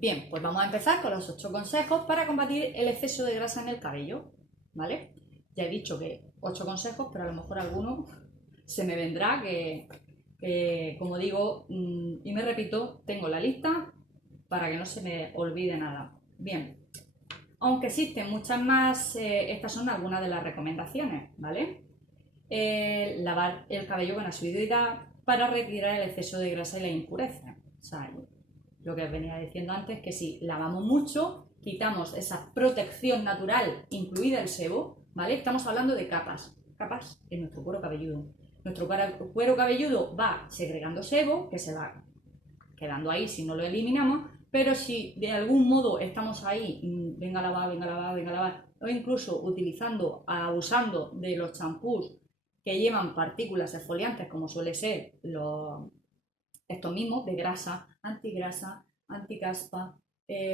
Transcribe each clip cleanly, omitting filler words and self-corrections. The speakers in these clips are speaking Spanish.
Bien, pues vamos a empezar con los 8 consejos para combatir el exceso de grasa en el cabello, ¿vale? Ya he dicho que 8 consejos, pero a lo mejor alguno se me vendrá que, como digo, y me repito, tengo la lista para que no se me olvide nada. Bien, aunque existen muchas más, estas son algunas de las recomendaciones, ¿vale? Lavar el cabello con asiduidad para retirar el exceso de grasa y la impureza. O sea, lo que os venía diciendo antes, que si lavamos mucho, quitamos esa protección natural, incluida el sebo, ¿vale? Estamos hablando de capas en nuestro cuero cabelludo. Nuestro cuero cabelludo va segregando sebo, que se va quedando ahí si no lo eliminamos, pero si de algún modo estamos ahí, venga a lavar, venga a lavar, venga a lavar, o incluso utilizando, abusando de los champús que llevan partículas exfoliantes, como suele ser estos mismos de grasa, anticaspa,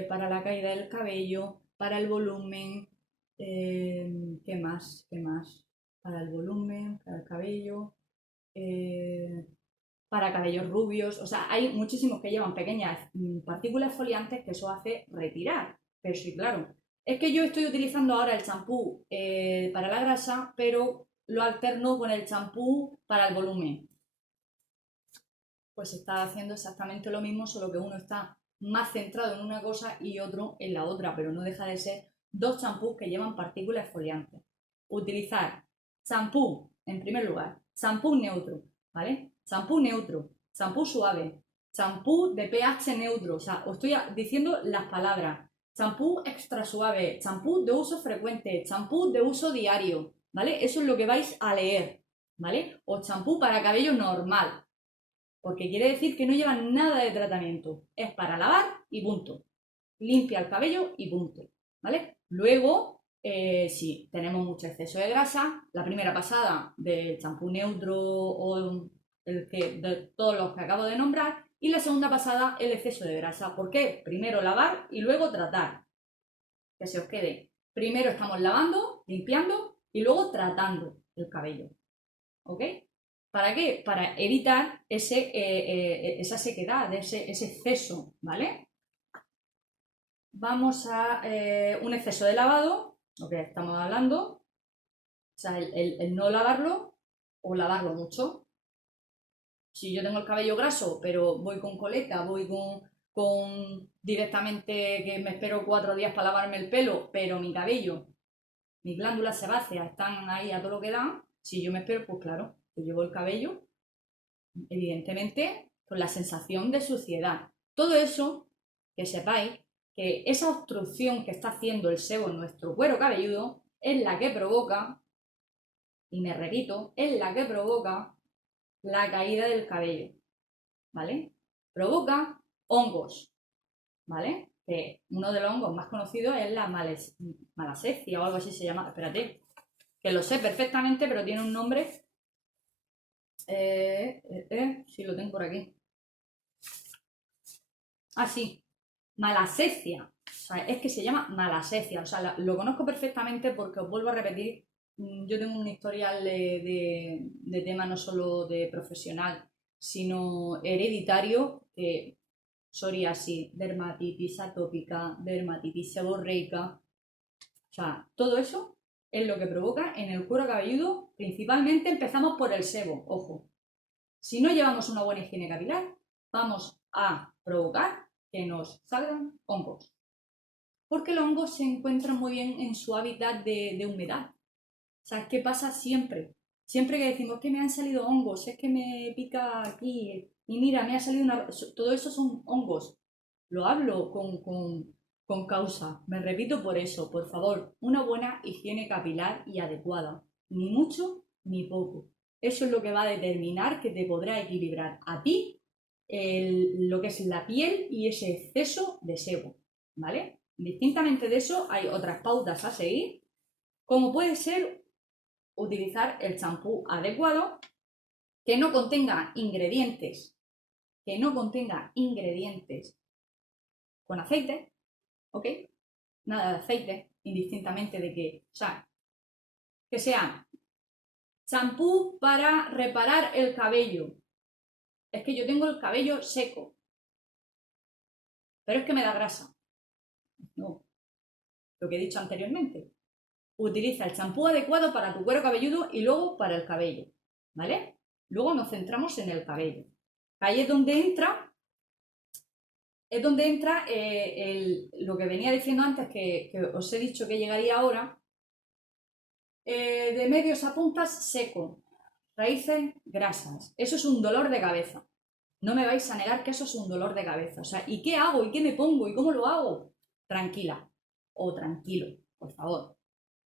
para la caída del cabello, para el volumen, ¿qué más? ¿Qué más? Para el volumen, para el cabello, eh, para cabellos rubios, o sea, hay muchísimos que llevan pequeñas partículas exfoliantes que eso hace retirar. Pero sí, claro, es que yo estoy utilizando ahora el champú para la grasa, pero lo alterno con el champú para el volumen. Pues está haciendo exactamente lo mismo, solo que uno está más centrado en una cosa y otro en la otra, pero no deja de ser dos champús que llevan partículas exfoliantes. Utilizar champú, en primer lugar, champú neutro, ¿vale? Champú neutro, champú suave, champú de pH neutro, o sea, os estoy diciendo las palabras. Champú extra suave, champú de uso frecuente, champú de uso diario, ¿vale? Eso es lo que vais a leer, ¿vale? O champú para cabello normal, porque quiere decir que no llevan nada de tratamiento. Es para lavar y punto. Limpia el cabello y punto. ¿Vale? Luego, si tenemos mucho exceso de grasa, la primera pasada del champú neutro o de todos los que acabo de nombrar, y la segunda pasada el exceso de grasa. ¿Por qué? Primero lavar y luego tratar. Que se os quede. Primero estamos lavando, limpiando y luego tratando el cabello. ¿Ok? ¿Para qué? Para evitar esa sequedad, ese exceso, ¿vale? Vamos a un exceso de lavado, lo que estamos hablando, o sea, el no lavarlo o lavarlo mucho. Si yo tengo el cabello graso, pero voy con coleta, voy con directamente que me espero 4 días para lavarme el pelo, pero mi cabello, mis glándulas sebáceas están ahí a todo lo que dan, si yo me espero, pues claro, yo llevo el cabello evidentemente, con la sensación de suciedad. Todo eso, que sepáis que esa obstrucción que está haciendo el sebo en nuestro cuero cabelludo es la que provoca, y me repito, es la que provoca la caída del cabello, ¿vale? Provoca hongos, ¿vale? Que uno de los hongos más conocidos es la malacesia o algo así se llama. Espérate, que lo sé perfectamente, pero tiene un nombre. Sí, lo tengo por aquí. Ah, sí, malacesia. O sea, es que se llama malacesia. O sea, lo conozco perfectamente porque os vuelvo a repetir, yo tengo un historial de tema no solo de profesional, sino hereditario, que psoriasis, dermatitis atópica, dermatitis seborreica. O sea, todo eso es lo que provoca en el cuero cabelludo. Principalmente empezamos por el sebo, ojo. Si no llevamos una buena higiene capilar, vamos a provocar que nos salgan hongos. Porque los hongos se encuentran muy bien en su hábitat de humedad. O sea, ¿qué pasa siempre? Siempre que decimos que me han salido hongos, es que me pica aquí y mira, me ha salido una... Todo eso son hongos. Lo hablo con causa. Me repito por eso, por favor, una buena higiene capilar y adecuada. Ni mucho ni poco. Eso es lo que va a determinar que te podrá equilibrar a ti lo que es la piel y ese exceso de sebo, ¿vale? Distintamente de eso, hay otras pautas a seguir, como puede ser utilizar el champú adecuado que no contenga ingredientes, que no contenga ingredientes con aceite, ¿ok? Nada de aceite, indistintamente de que, o sea, que sea champú para reparar el cabello. Es que yo tengo el cabello seco. pero es que me da grasa. No, lo que he dicho anteriormente. Utiliza el champú adecuado para tu cuero cabelludo y luego para el cabello, ¿vale? Luego nos centramos en el cabello. Ahí es donde entra lo que venía diciendo antes, que os he dicho que llegaría ahora, de medios a puntas seco, raíces grasas. Eso es un dolor de cabeza. No me vais a negar que eso es un dolor de cabeza. O sea, ¿y qué hago? ¿Y qué me pongo? ¿Y cómo lo hago? Tranquila o tranquilo, por favor.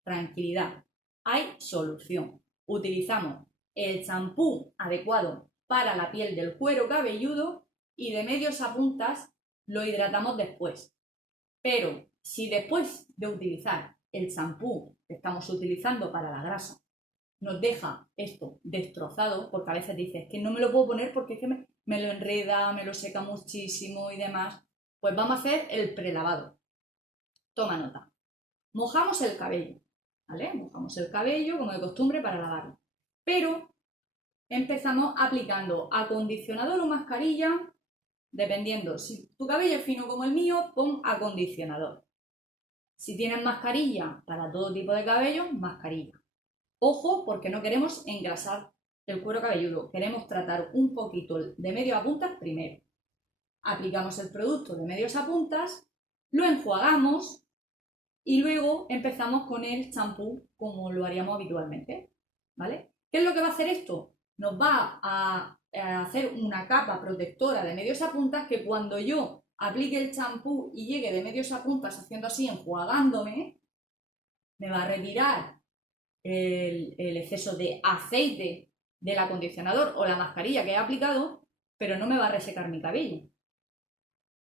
Tranquilidad. Hay solución. Utilizamos el champú adecuado para la piel del cuero cabelludo y de medios a puntas lo hidratamos después. Pero si después de utilizar el champú que estamos utilizando para la grasa nos deja esto destrozado, porque a veces dices que no me lo puedo poner porque es que me lo enreda, me lo seca muchísimo y demás, pues vamos a hacer el prelavado. Toma nota. Mojamos el cabello, ¿vale? Mojamos el cabello como de costumbre para lavarlo. Pero empezamos aplicando acondicionador o mascarilla, dependiendo. Si tu cabello es fino como el mío, pon acondicionador. Si tienes mascarilla para todo tipo de cabello, mascarilla. Ojo, porque no queremos engrasar el cuero cabelludo. Queremos tratar un poquito de medio a puntas primero. Aplicamos el producto de medios a puntas, lo enjuagamos y luego empezamos con el champú como lo haríamos habitualmente, ¿vale? ¿Qué es lo que va a hacer esto? Nos va a hacer una capa protectora de medios a puntas que cuando yo aplique el champú y llegue de medios a puntas haciendo así, enjuagándome, me va a retirar el exceso de aceite del acondicionador o la mascarilla que he aplicado, pero no me va a resecar mi cabello.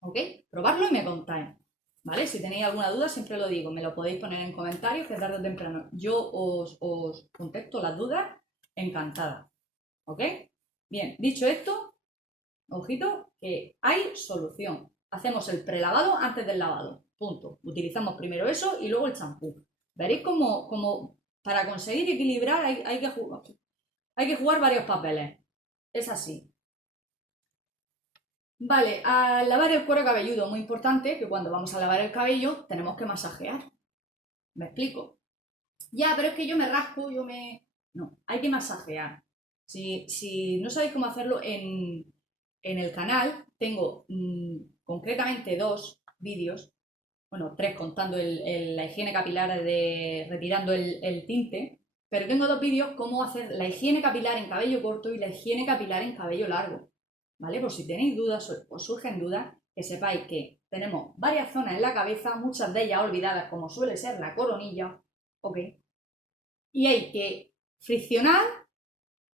¿Ok? Probarlo y me contáis. ¿Vale? Si tenéis alguna duda, siempre lo digo, me lo podéis poner en comentarios, que tarde o temprano yo os contesto las dudas encantada. ¿Ok? Bien, dicho esto, ojito, que hay solución. Hacemos el prelavado antes del lavado. Punto. Utilizamos primero eso y luego el champú. Veréis como para conseguir equilibrar hay que jugar varios papeles. Es así. Vale, al lavar el cuero cabelludo, muy importante que cuando vamos a lavar el cabello tenemos que masajear. ¿Me explico? Ya, pero es que yo me rasco, No, hay que masajear. Si no sabéis cómo hacerlo, en el canal tengo concretamente 2 vídeos, bueno, 3 contando la higiene capilar de retirando el tinte, pero tengo 2 vídeos cómo hacer la higiene capilar en cabello corto y la higiene capilar en cabello largo, ¿vale? Por si tenéis dudas o os surgen dudas, que sepáis que tenemos varias zonas en la cabeza, muchas de ellas olvidadas, como suele ser la coronilla, ¿ok? Y hay que friccionar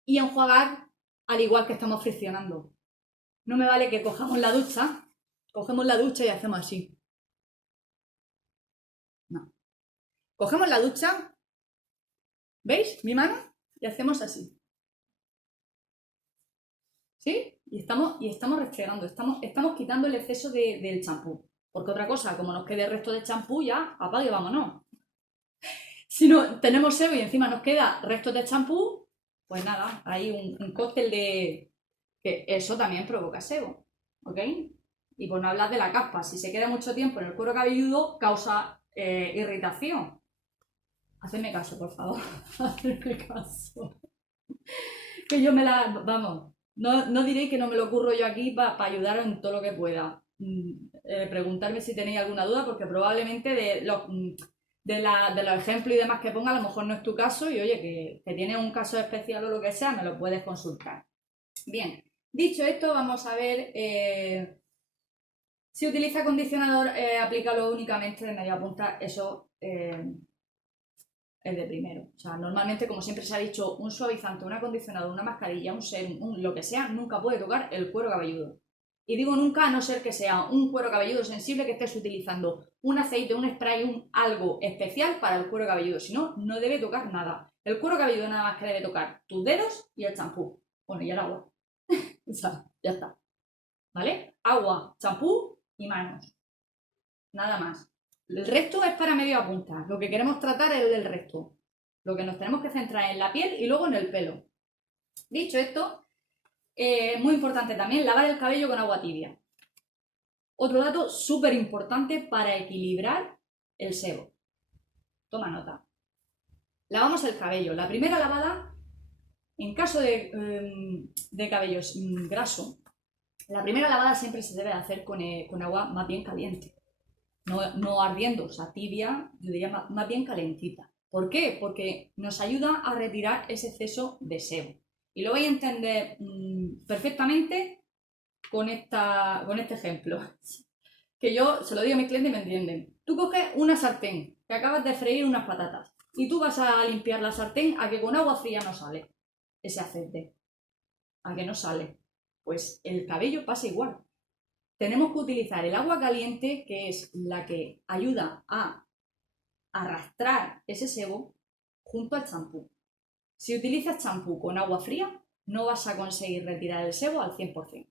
y enjuagar al igual que estamos friccionando. No me vale que cogemos la ducha y hacemos así. No. Cogemos la ducha, ¿veis mi mano? Y hacemos así. ¿Sí? Y estamos restregando, estamos quitando el exceso del champú. Porque otra cosa, como nos quede el resto del champú, ya apague, vámonos. Si no tenemos sebo y encima nos queda restos de champú, pues nada, hay un cóctel de... que eso también provoca sebo, ¿ok? Y por no hablar de la caspa, si se queda mucho tiempo en el cuero cabelludo, causa irritación. Hacedme caso, por favor. Hacedme caso. Que yo vamos, no diréis que no me lo ocurro yo aquí para ayudaros en todo lo que pueda. Preguntarme si tenéis alguna duda, porque probablemente de los ejemplos y demás que ponga, a lo mejor no es tu caso y oye, que tienes un caso especial o lo que sea, me lo puedes consultar. Bien, dicho esto, vamos a ver si utiliza acondicionador, aplícalo únicamente de media punta, eso es de primero. O sea, normalmente, como siempre se ha dicho, un suavizante, un acondicionador, una mascarilla, un serum, lo que sea, nunca puede tocar el cuero cabelludo. Y digo nunca a no ser que sea un cuero cabelludo sensible que estés utilizando un aceite, un spray, algo especial para el cuero cabelludo. Si no, no debe tocar nada. El cuero cabelludo nada más que debe tocar tus dedos y el champú. Bueno, y el agua. O sea, ya está. ¿Vale? Agua, champú y manos. Nada más. El resto es para medio a punta. Lo que queremos tratar es el resto. Lo que nos tenemos que centrar en la piel y luego en el pelo. Dicho esto, muy importante también lavar el cabello con agua tibia. Otro dato súper importante para equilibrar el sebo. Toma nota. Lavamos el cabello. La primera lavada, en caso de cabellos graso, la primera lavada siempre se debe hacer con agua más bien caliente. No ardiendo, o sea, tibia, yo diría más bien calentita. ¿Por qué? Porque nos ayuda a retirar ese exceso de sebo. Y lo vais a entender perfectamente con este ejemplo. Que yo se lo digo a mis clientes y me entienden. Tú coges una sartén que acabas de freír unas patatas y tú vas a limpiar la sartén a que con agua fría no sale ese aceite. A que no sale. Pues el cabello pasa igual. Tenemos que utilizar el agua caliente, que es la que ayuda a arrastrar ese sebo junto al champú. Si utilizas champú con agua fría, no vas a conseguir retirar el sebo al 100%.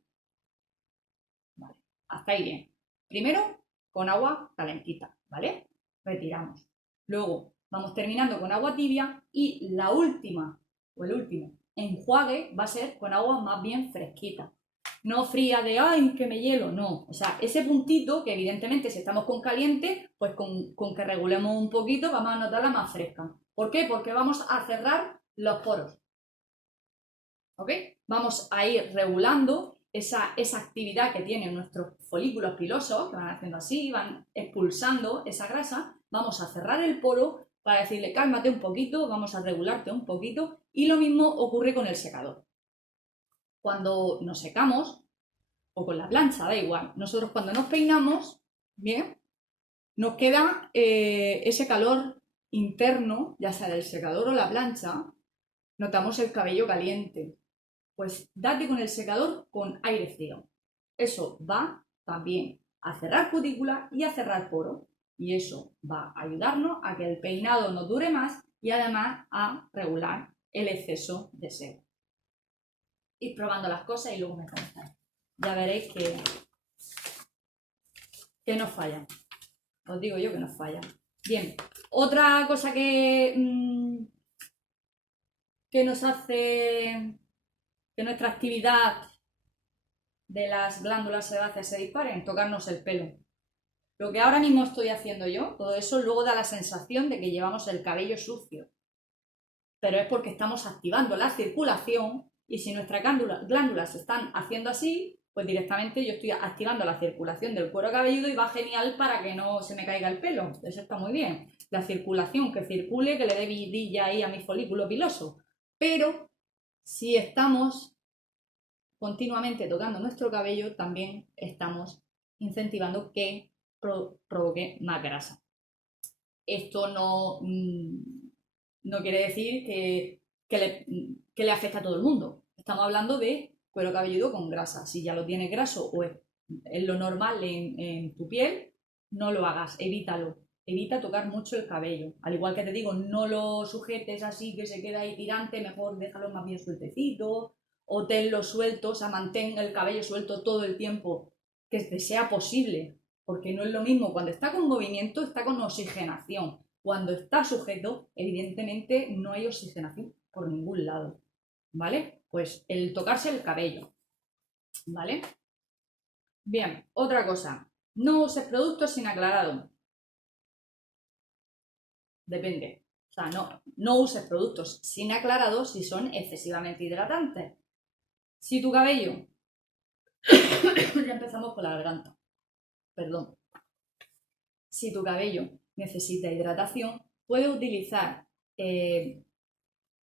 Vale, hasta ahí bien. Primero, con agua calentita, ¿vale? Retiramos. Luego, vamos terminando con agua tibia y la última, o el último, enjuague va a ser con agua más bien fresquita. No fría de, ay, que me hielo, no. O sea, ese puntito que evidentemente si estamos con caliente, pues con que regulemos un poquito vamos a notarla más fresca. ¿Por qué? Porque vamos a cerrar los poros. ¿Ok? Vamos a ir regulando esa actividad que tienen nuestros folículos pilosos, que van haciendo así, van expulsando esa grasa. Vamos a cerrar el poro para decirle, cálmate un poquito, vamos a regularte un poquito. Y lo mismo ocurre con el secador. Cuando nos secamos, o con la plancha, da igual. Nosotros cuando nos peinamos, bien, nos queda ese calor interno, ya sea del secador o la plancha, notamos el cabello caliente. Pues date con el secador con aire frío. Eso va también a cerrar cutícula y a cerrar poro. Y eso va a ayudarnos a que el peinado nos dure más y además a regular el exceso de sebo. Ir probando las cosas y luego me comentáis. Ya veréis que nos fallan. Os digo yo que nos fallan. Bien, otra cosa que nos hace que nuestra actividad de las glándulas sebáceas se disparen, tocarnos el pelo. Lo que ahora mismo estoy haciendo yo, todo eso luego da la sensación de que llevamos el cabello sucio. Pero es porque estamos activando la circulación y si nuestras glándulas se están haciendo así, pues directamente yo estoy activando la circulación del cuero cabelludo y va genial para que no se me caiga el pelo. Eso está muy bien. La circulación, que circule, que le dé vidilla ahí a mi folículo piloso. Pero si estamos continuamente tocando nuestro cabello, también estamos incentivando que provoque más grasa. Esto no quiere decir que le afecta a todo el mundo. Estamos hablando de cuero cabelludo con grasa. Si ya lo tienes graso o es lo normal en tu piel, no lo hagas, evítalo. Evita tocar mucho el cabello. Al igual que te digo, no lo sujetes así que se queda ahí tirante, mejor déjalo más bien sueltecito o tenlo suelto, o sea, mantén el cabello suelto todo el tiempo que te sea posible, porque no es lo mismo cuando está con movimiento, está con oxigenación. Cuando está sujeto, evidentemente no hay oxigenación por ningún lado, ¿vale? Pues el tocarse el cabello, ¿vale? Bien, otra cosa, no uses productos sin aclarado. Depende. O sea, no uses productos sin aclarado si son excesivamente hidratantes. Si tu cabello... ya empezamos con la garganta. Perdón. Si tu cabello necesita hidratación, puedes utilizar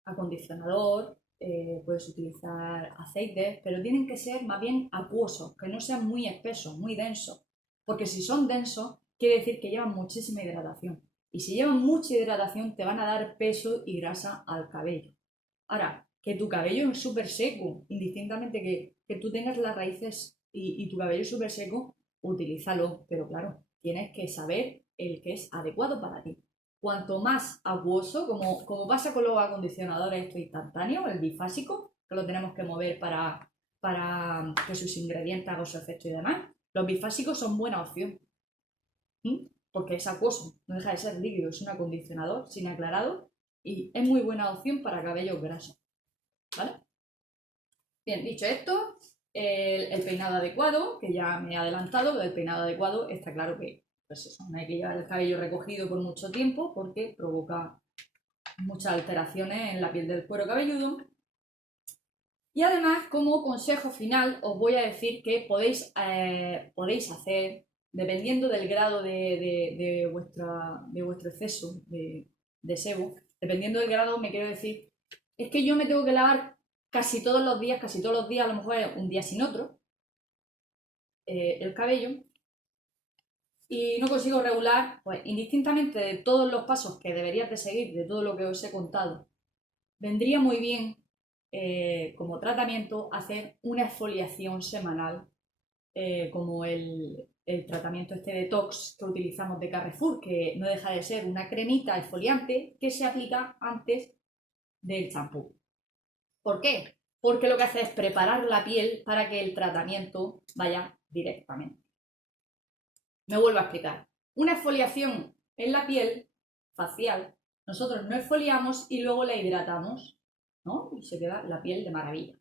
acondicionador, puedes utilizar aceites, pero tienen que ser más bien acuosos, que no sean muy espesos, muy densos. Porque si son densos, quiere decir que llevan muchísima hidratación. Y si llevan mucha hidratación, te van a dar peso y grasa al cabello. Ahora, que tu cabello es súper seco, indistintamente que tú tengas las raíces y tu cabello es súper seco, utilízalo, pero claro, tienes que saber el que es adecuado para ti. Cuanto más acuoso, como pasa con los acondicionadores esto instantáneo, el bifásico, que lo tenemos que mover para que sus ingredientes hagan su efecto y demás, los bifásicos son buena opción. Porque es acuoso, no deja de ser líquido, es un acondicionador sin aclarado y es muy buena opción para cabellos grasos. ¿Vale? Bien, dicho esto, el peinado adecuado, que ya me he adelantado, el peinado adecuado está claro que pues eso, no hay que llevar el cabello recogido por mucho tiempo porque provoca muchas alteraciones en la piel del cuero cabelludo. Y además, como consejo final, os voy a decir que podéis hacer, dependiendo del grado de vuestro exceso de sebo, dependiendo del grado, me quiero decir, es que yo me tengo que lavar casi todos los días, a lo mejor un día sin otro, el cabello, y no consigo regular, pues indistintamente de todos los pasos que deberías de seguir, de todo lo que os he contado, vendría muy bien como tratamiento hacer una exfoliación semanal, como el tratamiento este detox que utilizamos de Carrefour, que no deja de ser una cremita exfoliante que se aplica antes del champú. ¿Por qué? Porque lo que hace es preparar la piel para que el tratamiento vaya directamente. Me vuelvo a explicar. Una exfoliación en la piel facial, nosotros no exfoliamos y luego la hidratamos, ¿no? Y se queda la piel de maravilla.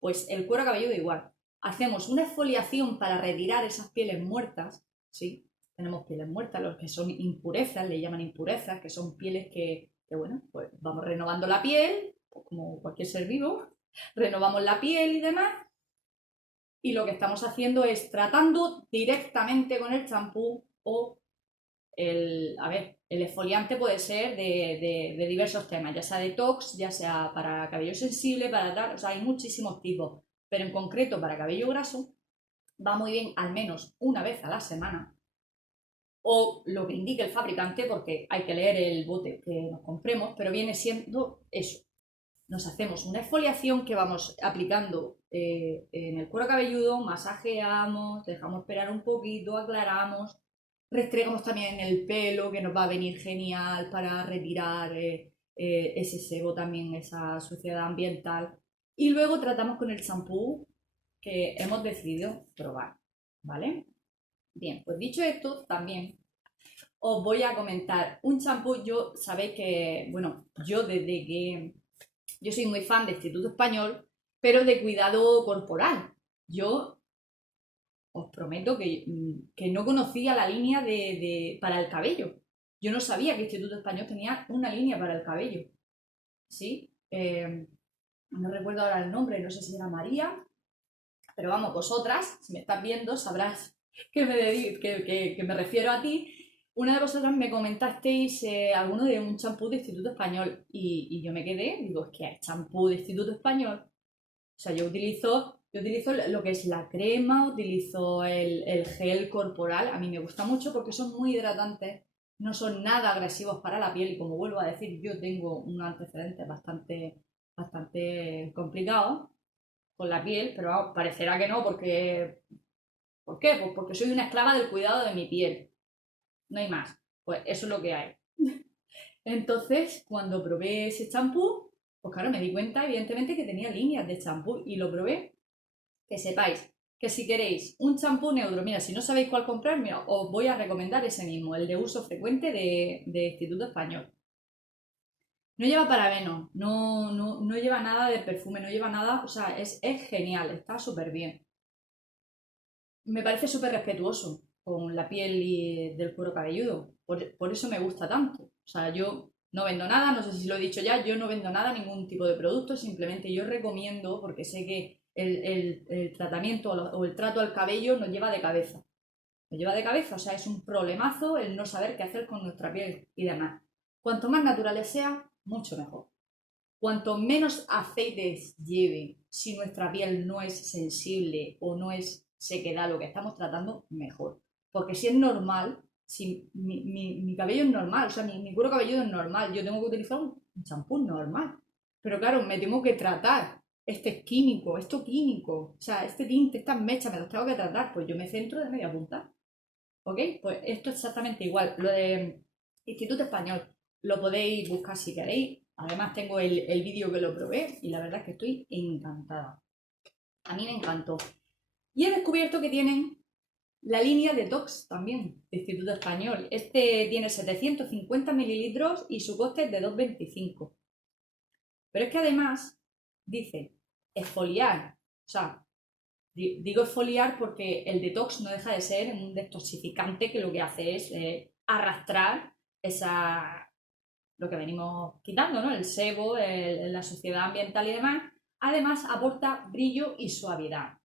Pues el cuero cabelludo igual. Hacemos una exfoliación para retirar esas pieles muertas, ¿sí? Tenemos pieles muertas, los que son impurezas, le llaman impurezas, que son pieles que bueno, pues vamos renovando la piel, pues como cualquier ser vivo, renovamos la piel y demás, y lo que estamos haciendo es tratando directamente con el champú o el exfoliante puede ser de diversos temas, ya sea detox, ya sea para cabello sensible, para tal, o sea, hay muchísimos tipos, pero en concreto para cabello graso va muy bien al menos una vez a la semana o lo que indique el fabricante, porque hay que leer el bote que nos compremos, pero viene siendo eso. Nos hacemos una exfoliación que vamos aplicando en el cuero cabelludo, masajeamos, dejamos esperar un poquito, aclaramos, restregamos también en el pelo, que nos va a venir genial para retirar ese sebo también, esa suciedad ambiental. Y luego tratamos con el champú que hemos decidido probar, ¿vale? Bien, pues dicho esto, también os voy a comentar un champú. Yo sabéis que, bueno, yo soy muy fan de Instituto Español, pero de cuidado corporal. Yo os prometo que no conocía la línea para el cabello. Yo no sabía que Instituto Español tenía una línea para el cabello. ¿Sí? No recuerdo ahora el nombre, no sé si era María, pero vamos, vosotras, si me estás viendo, sabrás que me refiero a ti. Una de vosotras me comentasteis alguno de un champú de Instituto Español y yo me quedé, digo, es que es champú de Instituto Español. O sea, yo utilizo lo que es la crema, utilizo el gel corporal, a mí me gusta mucho porque son muy hidratantes, no son nada agresivos para la piel y como vuelvo a decir, yo tengo un antecedente bastante complicado con la piel, pero vamos, parecerá que no porque... ¿Por qué? Pues porque soy una esclava del cuidado de mi piel, no hay más. Pues eso es lo que hay. Entonces, cuando probé ese champú, pues claro, me di cuenta, evidentemente, que tenía líneas de champú y lo probé. Que sepáis que si queréis un champú neutro, mira, si no sabéis cuál comprar, mira, os voy a recomendar ese mismo, el de uso frecuente de Instituto Español. No lleva parabenos, no lleva nada de perfume, no lleva nada, o sea, es genial, está súper bien. Me parece súper respetuoso con la piel del cuero cabelludo. Por eso me gusta tanto. O sea, yo no vendo nada, no sé si lo he dicho ya, yo no vendo nada, ningún tipo de producto, simplemente yo recomiendo porque sé que el tratamiento o el trato al cabello nos lleva de cabeza. Nos lleva de cabeza, o sea, es un problemazo el no saber qué hacer con nuestra piel y demás. Cuanto más naturales sea, mucho mejor. Cuanto menos aceites lleve, si nuestra piel no es sensible o no es sequedad lo que estamos tratando, mejor. Porque si es normal, si mi cabello es normal, o sea, mi cuero cabelludo es normal, yo tengo que utilizar un champú normal. Pero claro, me tengo que tratar. Este es químico, esto químico, o sea, este tinte, estas mechas, me los tengo que tratar, pues yo me centro de media punta. ¿Ok? Pues esto es exactamente igual. Lo de Instituto Español lo podéis buscar si queréis. Además tengo el vídeo que lo probé y la verdad es que estoy encantada. A mí me encantó. Y he descubierto que tienen la línea Detox también, de Instituto Español. Este tiene 750 mililitros y su coste es de 2,25. Pero es que además dice exfoliar, o sea, Digo exfoliar porque el detox no deja de ser un detoxificante que lo que hace es arrastrar lo que venimos quitando, ¿no? El sebo, la suciedad ambiental y demás. Además, aporta brillo y suavidad,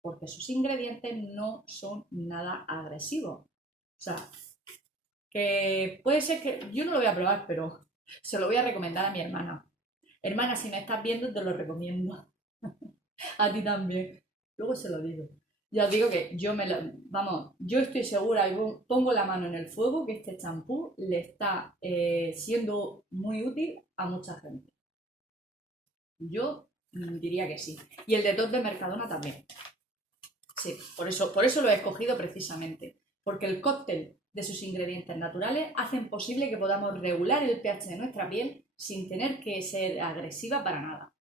porque sus ingredientes no son nada agresivos. O sea, que puede ser que yo no lo voy a probar, pero se lo voy a recomendar a mi hermana. Hermana, si me estás viendo, te lo recomiendo. A ti también. Luego se lo digo. Ya os digo que vamos, yo estoy segura y pongo la mano en el fuego que este champú le está siendo muy útil a mucha gente. Yo diría que sí. Y el detox de Mercadona también. Sí, por eso lo he escogido precisamente. Porque el cóctel de sus ingredientes naturales hacen posible que podamos regular el pH de nuestra piel sin tener que ser agresiva para nada.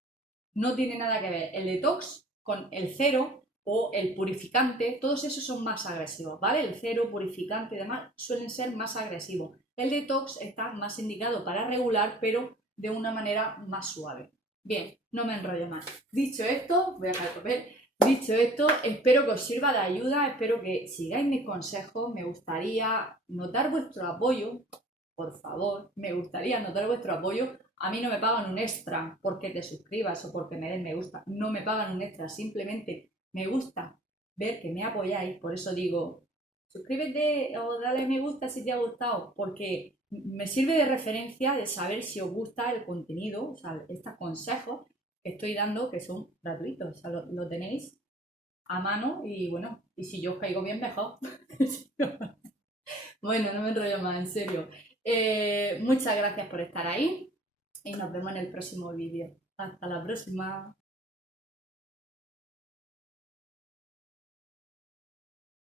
No tiene nada que ver el detox con el cero o el purificante, todos esos son más agresivos, ¿vale? El cero, purificante y demás suelen ser más agresivos. El detox está más indicado para regular, pero de una manera más suave. Bien, no me enrollo más. Dicho esto, voy a dejar de comer. Dicho esto, espero que os sirva de ayuda, espero que sigáis mis consejos. Me gustaría notar vuestro apoyo, por favor, me gustaría notar vuestro apoyo. A mí no me pagan un extra porque te suscribas o porque me den me gusta. No me pagan un extra, simplemente me gusta ver que me apoyáis. Por eso digo, suscríbete o dale me gusta si te ha gustado, porque me sirve de referencia de saber si os gusta el contenido, o sea, estos consejos que estoy dando que son gratuitos, o sea, lo tenéis a mano y bueno, y si yo os caigo bien, mejor. Bueno, no me enrollo más, en serio. Muchas gracias por estar ahí y nos vemos en el próximo vídeo. Hasta la próxima.